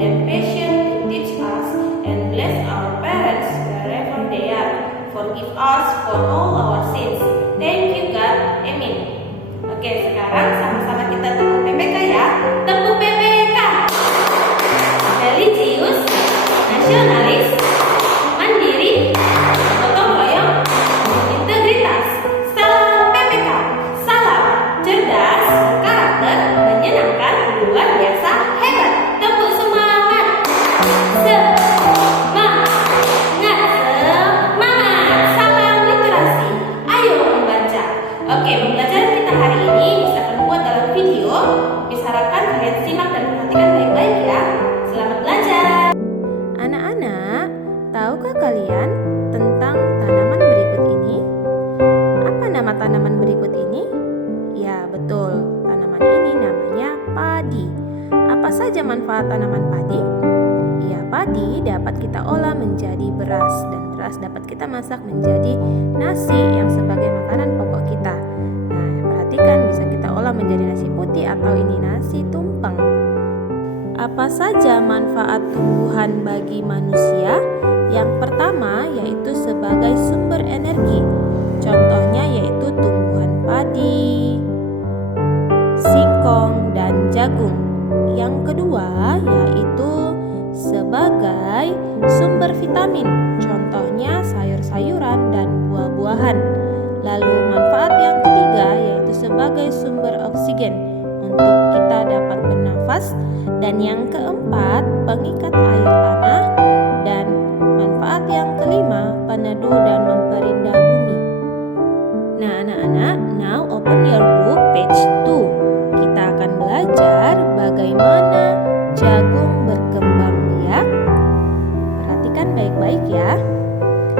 and patience to teach us, and bless our parents wherever they are. Forgive us for all our sins. Thank you God. Amin. Oke, sekarang sama-sama kita tepuk PPK ya. Tepuk PPK. Religius, nasionalis, mandiri, gotong royong, integritas. Salam PPK. Salam cerdas, karakter, menyenangkan, luar biasa, hebat. Tepuk semangat. Semangat. Salam literasi. Ayo membaca. Oke, pembelajaran kita hari ini bisa terbuat dalam video. Disarankan kalian simak dan perhatikan baik-baik ya. Selamat belajar. Anak-anak, tahukah kalian tentang tanaman berikut ini? Apa nama tanaman berikut ini? Ya, betul. Tanaman ini namanya padi. Apa saja manfaat tanaman padi? Ya, padi dapat kita olah menjadi beras, dan beras dapat kita masak menjadi nasi yang sebagai makanan pokok kita. Nah, perhatikan, bisa kita olah menjadi nasi putih atau ini nasi tumpeng. Apa saja manfaat tumbuhan bagi manusia? Yang pertama yaitu sebagai sumber energi. Contohnya yaitu tumbuhan padi, singkong, dan jagung. Yang kedua yaitu sebagai sumber vitamin. Contohnya sayur-sayuran dan buah-buahan. Lalu manfaat yang ketiga yaitu sebagai sumber oksigen untuk kita dapat bernafas. Dan yang keempat, pengikat air tanah. Dan manfaat yang kelima, peneduh dan memperindah bumi. Nah anak-anak, now open your book page 2. Kita akan belajar bagaimana jagung berkembang biak. Perhatikan baik-baik ya.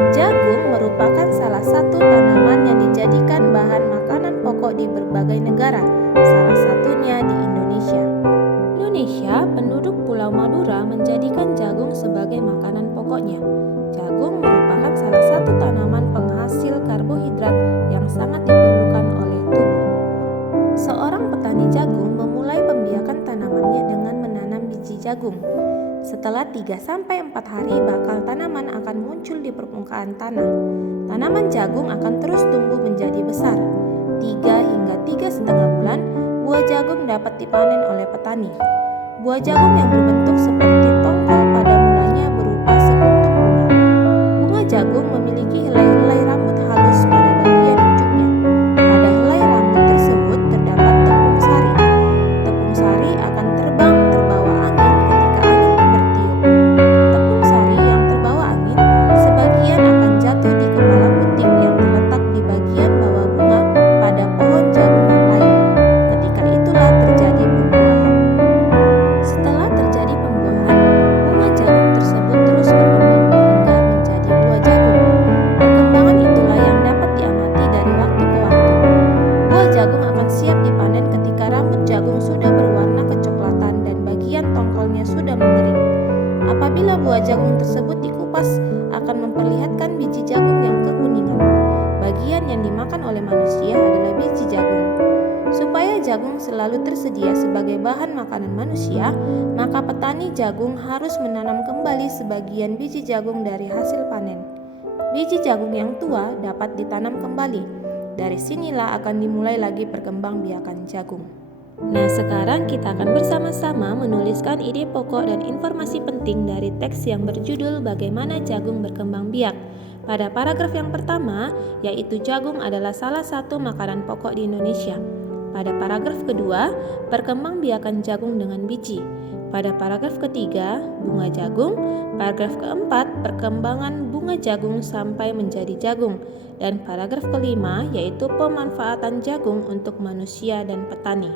Jagung merupakan salah satu tanaman yang dijadikan bahan makanan pokok di berbagai negara, salah satunya di Indonesia. Indonesia, penduduk Pulau Madura menjadikan jagung sebagai makanan pokoknya. Jagung merupakan salah satu tanaman penghasil karbohidrat yang sangat diperlukan oleh tubuh. Seorang petani jagung memulai pembiakan tanamannya dengan menanam biji jagung. Setelah 3-4 hari bakal tanaman akan muncul di permukaan tanah. Tanaman jagung akan terus tumbuh menjadi besar. 3 hingga 3,5 bulan, buah jagung dapat dipanen oleh petani. Buah jagung yang berbentuk seperti tongkol pada mulanya berupa sekuntum bunga. Bunga jagung memiliki helai-helai rambut halus pada bagian ujungnya. Pada helai rambut tersebut terdapat tepung sari. Tepung sari akan terbang terbawa angin ketika angin bertiup. Tepung sari yang terbawa angin sebagian akan jatuh di kepala putik yang terletak di bagian bawah bunga pada pohon jagung yang lain. Ketika itulah terjadi pembuahan. Setelah terjadi pembuahan, bunga jagung tersebut terus berkembang hingga menjadi buah jagung. Perkembangan itulah yang dapat diamati dari waktu ke waktu. Buah jagung akan siap dipanen ketika rambut jagung sudah berwarna kecoklatan dan bagian tongkolnya sudah mengering. Apabila buah jagung tersebut dikupas, akan memperlihatkan biji jagung yang kekuningan. Bagian yang dimakan oleh manusia adalah biji jagung. Supaya jagung selalu tersedia sebagai bahan makanan manusia, maka petani jagung harus menanam kembali sebagian biji jagung dari hasil panen. Biji jagung yang tua dapat ditanam kembali. Dari sinilah akan dimulai lagi perkembangbiakan jagung. Nah, sekarang kita akan bersama-sama menuliskan ide pokok dan informasi penting dari teks yang berjudul Bagaimana Jagung Berkembang Biak. Pada paragraf yang pertama, yaitu jagung adalah salah satu makanan pokok di Indonesia. Pada paragraf kedua, perkembangbiakan jagung dengan biji. Pada paragraf ketiga, bunga jagung. Paragraf keempat, perkembangan bunga jagung sampai menjadi jagung. Dan paragraf kelima, yaitu pemanfaatan jagung untuk manusia dan petani.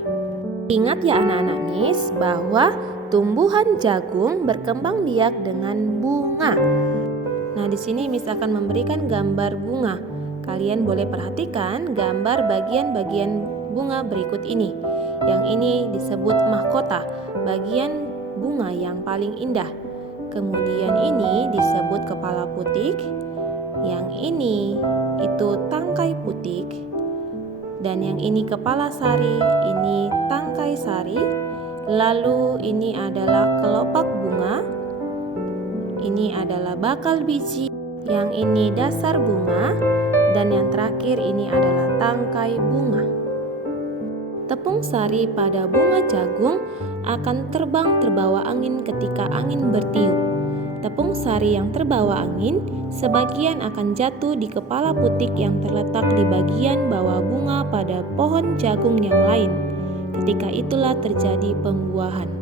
Ingat ya anak-anak Miss, bahwa tumbuhan jagung berkembang biak dengan bunga. Nah, di sini Miss akan memberikan gambar bunga. Kalian boleh perhatikan gambar bagian-bagian bunga berikut ini. Yang ini disebut mahkota, bagian bunga yang paling indah. Kemudian ini disebut kepala putik. Yang ini itu tangkai putik. Dan yang ini kepala sari, ini tangkai sari. Lalu ini adalah kelopak bunga. ini adalah bakal biji, yang ini dasar bunga, dan yang terakhir ini adalah tangkai bunga. Tepung sari pada bunga jagung akan terbang terbawa angin ketika angin bertiup. Tepung sari yang terbawa angin sebagian akan jatuh di kepala putik yang terletak di bagian bawah bunga pada pohon jagung yang lain. Ketika itulah terjadi pembuahan.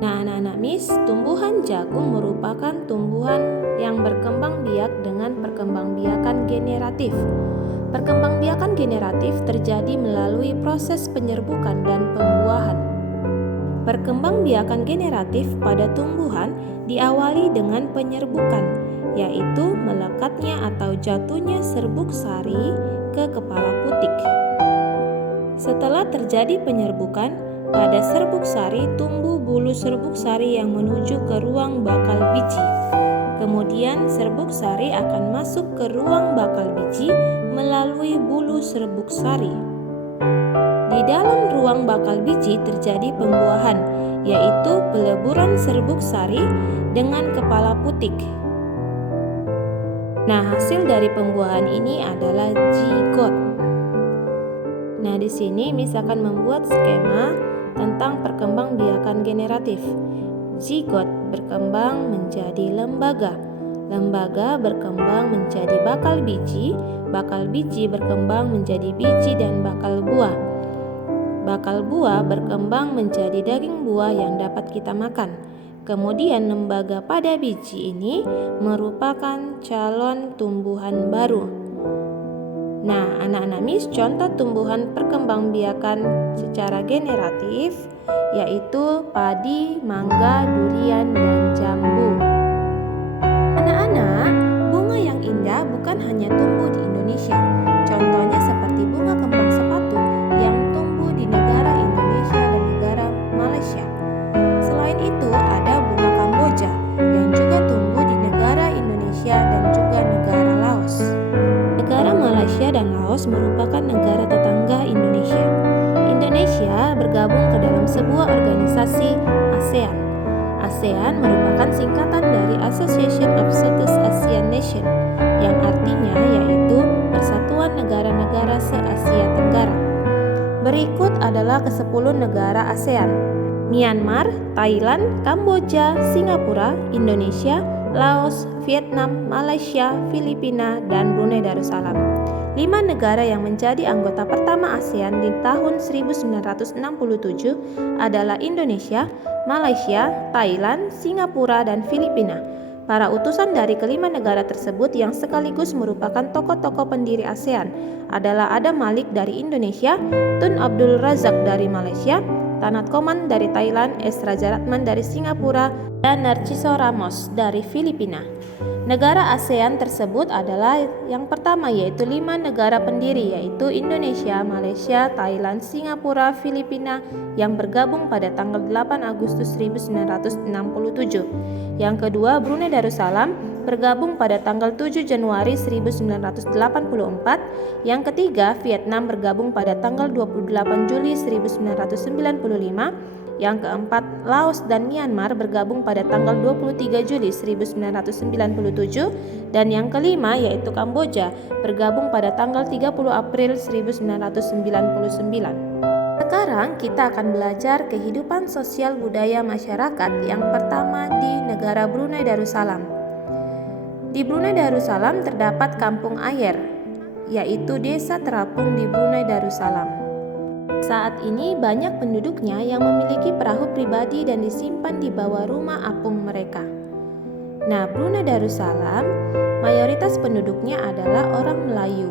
Nah, anak-anak Miss, tumbuhan jagung merupakan tumbuhan yang berkembang biak dengan perkembangbiakan generatif. Perkembangbiakan generatif terjadi melalui proses penyerbukan dan pembuahan. Perkembangbiakan generatif pada tumbuhan diawali dengan penyerbukan, yaitu melekatnya atau jatuhnya serbuk sari ke kepala putik. Setelah terjadi penyerbukan, pada serbuk sari tumbuh bulu serbuk sari yang menuju ke ruang bakal biji. Kemudian serbuk sari akan masuk ke ruang bakal biji melalui bulu serbuk sari. Di dalam ruang bakal biji terjadi pembuahan, yaitu peleburan serbuk sari dengan kepala putik. Nah, hasil dari pembuahan ini adalah zigot. Nah, di sini Miss akan membuat skema tentang perkembangbiakan generatif. Zigot berkembang menjadi lembaga. Lembaga berkembang menjadi bakal biji berkembang menjadi biji dan bakal buah. Bakal buah berkembang menjadi daging buah yang dapat kita makan. Kemudian lembaga pada biji ini merupakan calon tumbuhan baru. Nah, anak-anak Miss, contoh tumbuhan perkembangbiakan secara generatif yaitu padi, mangga, durian, dan jambu. Anak-anak, bunga yang indah bukan hanya tumbuh di Indonesia. Contohnya seperti bunga kembang sepatu yang tumbuh di negara Indonesia dan negara Malaysia. Selain itu, ada bunga Kamboja yang juga tumbuh di negara Indonesia dan juga negara Laos. Negara Malaysia dan Laos merupakan negara tetangga Indonesia. Indonesia bergabung ke dalam sebuah organisasi ASEAN. ASEAN merupakan singkatan dari Association of Southeast Asian Nations, yang artinya yaitu Persatuan Negara-Negara se-Asia Tenggara. Berikut adalah ke-10 negara ASEAN: Myanmar, Thailand, Kamboja, Singapura, Indonesia, Laos, Vietnam, Malaysia, Filipina, dan Brunei Darussalam. 5 negara yang menjadi anggota pertama ASEAN di tahun 1967 adalah Indonesia, Malaysia, Thailand, Singapura, dan Filipina. Para utusan dari kelima negara tersebut yang sekaligus merupakan tokoh-tokoh pendiri ASEAN adalah Adam Malik dari Indonesia, Tun Abdul Razak dari Malaysia, Tanat Koman dari Thailand, S. Rajaratman dari Singapura, dan Narciso Ramos dari Filipina. Negara ASEAN tersebut adalah yang pertama, yaitu 5 negara pendiri, yaitu Indonesia, Malaysia, Thailand, Singapura, Filipina, yang bergabung pada tanggal 8 Agustus 1967. Yang kedua, Brunei Darussalam bergabung pada tanggal 7 Januari 1984. Yang ketiga, Vietnam bergabung pada tanggal 28 Juli 1995. Yang keempat, Laos dan Myanmar bergabung pada tanggal 23 Juli 1997. Dan yang kelima, yaitu Kamboja, bergabung pada tanggal 30 April 1999. Sekarang kita akan belajar kehidupan sosial budaya masyarakat yang pertama di negara Brunei Darussalam. Di Brunei Darussalam terdapat kampung ayer, yaitu desa terapung di Brunei Darussalam. Saat ini banyak penduduknya yang memiliki perahu pribadi dan disimpan di bawah rumah apung mereka. Nah, Brunei Darussalam mayoritas penduduknya adalah orang Melayu.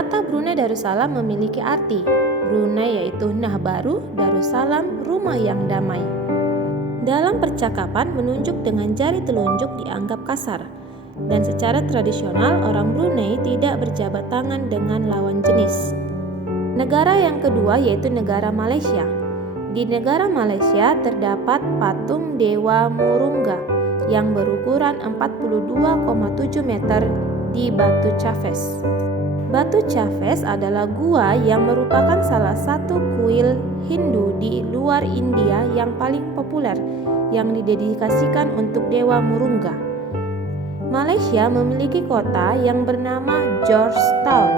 Kata Brunei Darussalam memiliki arti. Brunei yaitu nah baru, Darussalam rumah yang damai. Dalam percakapan menunjuk dengan jari telunjuk dianggap kasar. Dan secara tradisional orang Brunei tidak berjabat tangan dengan lawan jenis. Negara yang kedua yaitu negara Malaysia. Di negara Malaysia terdapat patung Dewa Murungga yang berukuran 42,7 meter di Batu Cafes. Batu Cafes adalah gua yang merupakan salah satu kuil Hindu di luar India yang paling populer yang didedikasikan untuk Dewa Murungga. Malaysia memiliki kota yang bernama Georgetown,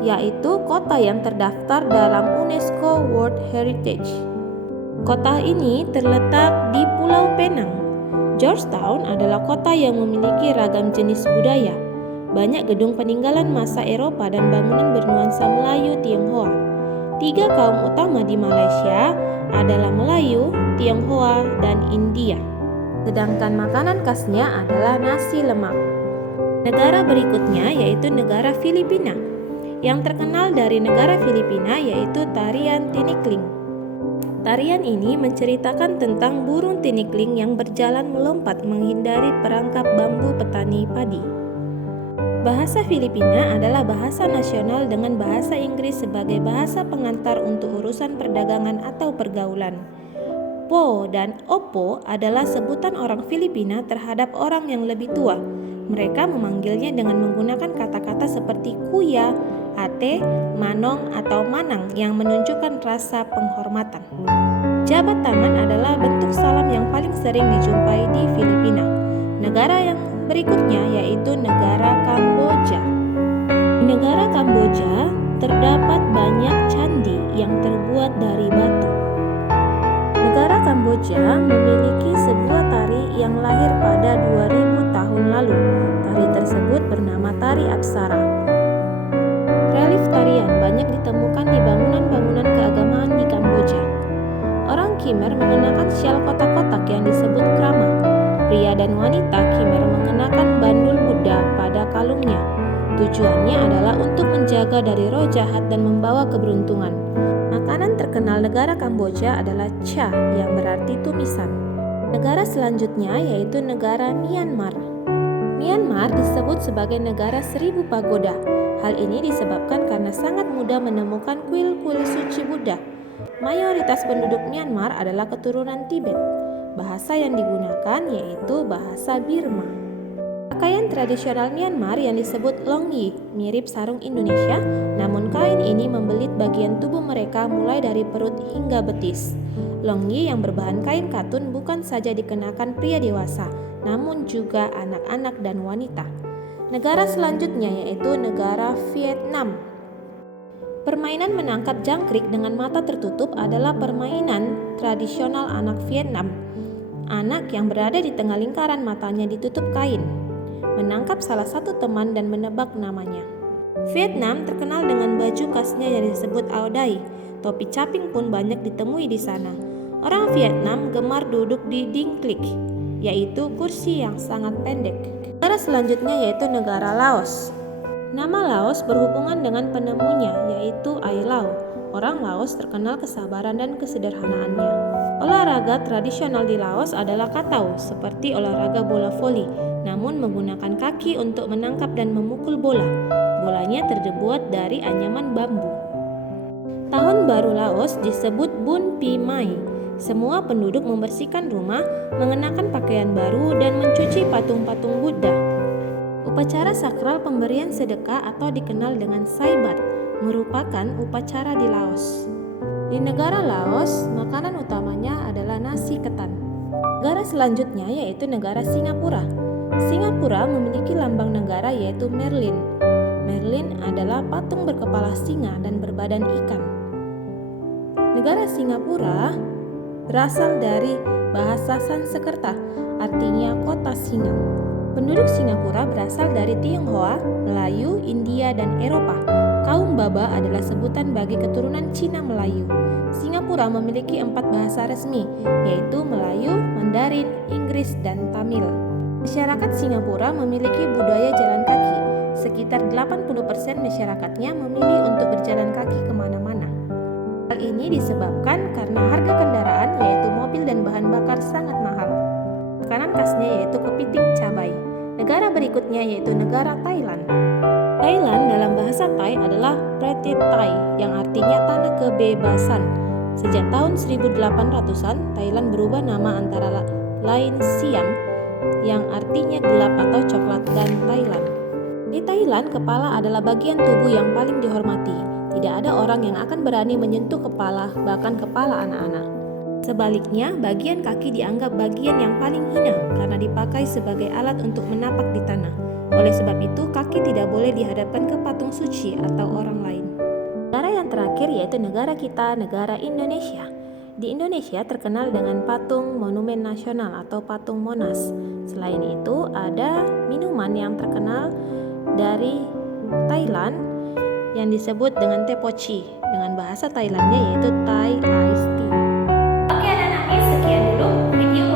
yaitu kota yang terdaftar dalam UNESCO World Heritage. Kota ini terletak di Pulau Penang. Georgetown adalah kota yang memiliki ragam jenis budaya. Banyak gedung peninggalan masa Eropa dan bangunan bernuansa Melayu Tionghoa. 3 kaum utama di Malaysia adalah Melayu, Tionghoa, dan India. Sedangkan makanan khasnya adalah nasi lemak. Negara berikutnya yaitu negara Filipina. Yang terkenal dari negara Filipina yaitu tarian tinikling. Tarian ini menceritakan tentang burung tinikling yang berjalan melompat menghindari perangkap bambu petani padi. Bahasa Filipina adalah bahasa nasional dengan bahasa Inggris sebagai bahasa pengantar untuk urusan perdagangan atau pergaulan. Po dan opo adalah sebutan orang Filipina terhadap orang yang lebih tua. Mereka memanggilnya dengan menggunakan kata-kata seperti kuya, ate, manong, atau manang yang menunjukkan rasa penghormatan. Jabat tangan adalah bentuk salam yang paling sering dijumpai di Filipina. Negara yang berikutnya yaitu negara Kamboja. Di negara Kamboja terdapat banyak candi yang terbuat dari batu. Negara Kamboja memiliki sebuah tari yang lahir pada 2000 tahun lalu. Tari tersebut bernama Tari Apsara. Relief tarian banyak ditemukan di bangunan-bangunan keagamaan di Kamboja. Orang Khmer mengenakan syal kotak-kotak yang disebut krama. Pria dan wanita Khmer mengenakan bandul Buddha pada kalungnya. Tujuannya adalah untuk menjaga dari roh jahat dan membawa keberuntungan. Makanan terkenal negara Kamboja adalah cha yang berarti tumisan. Negara selanjutnya yaitu negara Myanmar. Myanmar disebut sebagai negara 1000 pagoda. Hal ini disebabkan karena sangat mudah menemukan kuil-kuil suci Buddha. Mayoritas penduduk Myanmar adalah keturunan Tibet. Bahasa yang digunakan yaitu bahasa Birma. Pakaian tradisional Myanmar yang disebut longyi mirip sarung Indonesia, namun kain ini membelit bagian tubuh mereka mulai dari perut hingga betis. Longyi yang berbahan kain katun bukan saja dikenakan pria dewasa, namun juga anak-anak dan wanita. Negara selanjutnya yaitu negara Vietnam. Permainan menangkap jangkrik dengan mata tertutup adalah permainan tradisional anak Vietnam. Anak yang berada di tengah lingkaran matanya ditutup kain, menangkap salah satu teman dan menebak namanya. Vietnam terkenal dengan baju khasnya yang disebut Ao Dai. Topi caping pun banyak ditemui di sana. Orang Vietnam gemar duduk di dinh clic, yaitu kursi yang sangat pendek. Negara selanjutnya yaitu negara Laos. Nama Laos berhubungan dengan penemunya, yaitu Ai Lau. Orang Laos terkenal kesabaran dan kesederhanaannya. Olahraga tradisional di Laos adalah katau, seperti olahraga bola voli, namun menggunakan kaki untuk menangkap dan memukul bola. Bolanya terbuat dari anyaman bambu. Tahun baru Laos disebut Bun Pi Mai. Semua penduduk membersihkan rumah, mengenakan pakaian baru, dan mencuci patung-patung Buddha. Upacara sakral pemberian sedekah atau dikenal dengan Saibat merupakan upacara di Laos. Di negara Laos, makanan utamanya adalah nasi ketan. Negara selanjutnya yaitu negara Singapura. Singapura memiliki lambang negara yaitu Merlin. Merlin adalah patung berkepala singa dan berbadan ikan. Negara Singapura berasal dari bahasa Sanskerta, artinya kota singa. Penduduk Singapura berasal dari Tionghoa, Melayu, India, dan Eropa. Kaum Baba adalah sebutan bagi keturunan Cina Melayu. Singapura memiliki 4 bahasa resmi, yaitu Melayu, Mandarin, Inggris, dan Tamil. Masyarakat Singapura memiliki budaya jalan kaki. Sekitar 80% masyarakatnya memilih untuk berjalan kaki kemana-mana. Hal ini disebabkan karena harga kendaraan yaitu mobil dan bahan bakar sangat mahal. Makanan khasnya yaitu kepiting cabai. Negara berikutnya yaitu negara Thailand. Thailand dalam bahasa Thai adalah Pratit Thai yang artinya tanah kebebasan. Sejak tahun 1800-an, Thailand berubah nama antara lain Siam yang artinya gelap atau coklat dan Thailand. Di Thailand, kepala adalah bagian tubuh yang paling dihormati. Tidak ada orang yang akan berani menyentuh kepala, bahkan kepala anak-anak. Sebaliknya, bagian kaki dianggap bagian yang paling hina karena dipakai sebagai alat untuk menapak di tanah. Oleh sebab itu, kaki tidak boleh dihadapkan ke patung suci atau orang lain. Negara yang terakhir yaitu negara kita, negara Indonesia. Di Indonesia terkenal dengan patung Monumen Nasional atau patung Monas. Selain itu, ada minuman yang terkenal dari Thailand yang disebut dengan tepochi, dengan bahasa Thailandnya yaitu Thai Iced Tea. Oke anak-anak, sekian dulu video